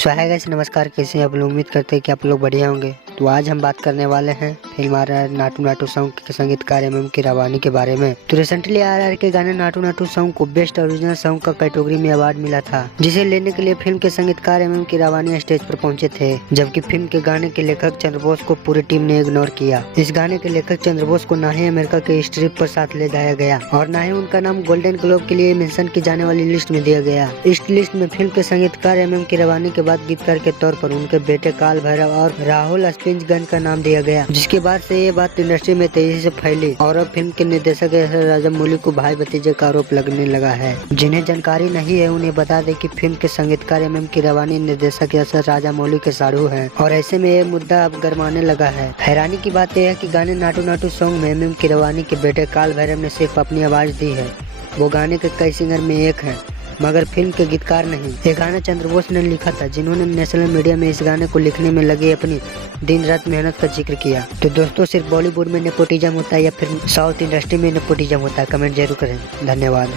सो hi guys, नमस्कार। कैसे हैं आप लोग? उम्मीद करते हैं कि आप लोग बढ़िया होंगे। तो आज हम बात करने वाले हैं film RRR Naatu Naatu song के संगीतकार MM कीरवानी के बारे में। तो रिसेंटली RRR के गाने नाटू नाटू सॉन्ग को बेस्ट ओरिजिनल सॉन्ग का कैटेगरी में अवार्ड मिला था, जिसे लेने के लिए फिल्म के संगीतकार MM कीरवानी स्टेज पर पहुंचे थे। जबकि फिल्म के गाने के लेखक चंद्रबोस को पूरी टीम ने इग्नोर किया। इस गाने के लेखक चंद्रबोस को न ही अमेरिका के स्ट्रिप पर साथ ले जाया गया और न ही उनका नाम गोल्डन ग्लोब के लिए मेंशन की जाने वाली लिस्ट में दिया गया। इस लिस्ट में फिल्म के संगीतकार MM कीरवानी के बाद गीतकार के तौर पर उनके बेटे काल भैरव और राहुल स्पिंजगन का नाम दिया गया, जिसके बाद से ये बात इंडस्ट्री में तेजी से फैली और अब फिल्म के निर्देशक राजामौली को भाई भतीजे का आरोप लगने लगा है। जिन्हें जानकारी नहीं है उन्हें बता दें कि फिल्म के संगीतकार MM कीरवानी निर्देशक राजामौली के साड़ू हैं और ऐसे में ये मुद्दा अब गरमाने लगा है। हैरानी की बात यह है कि गाने नाटू नाटू सॉन्ग में MM कीरवानी के बेटे काल भैरव ने सिर्फ अपनी आवाज दी है। वो गाने के कई सिंगर में एक है, मगर फिल्म के गीतकार नहीं। ये गाना चंद्रबोस ने लिखा था, जिन्होंने नेशनल मीडिया में इस गाने को लिखने में लगी अपनी दिन रात मेहनत का जिक्र किया। तो दोस्तों, सिर्फ बॉलीवुड में नेपोटिज्म होता है या फिर साउथ इंडस्ट्री में नेपोटिज्म होता है? कमेंट जरूर करें। धन्यवाद।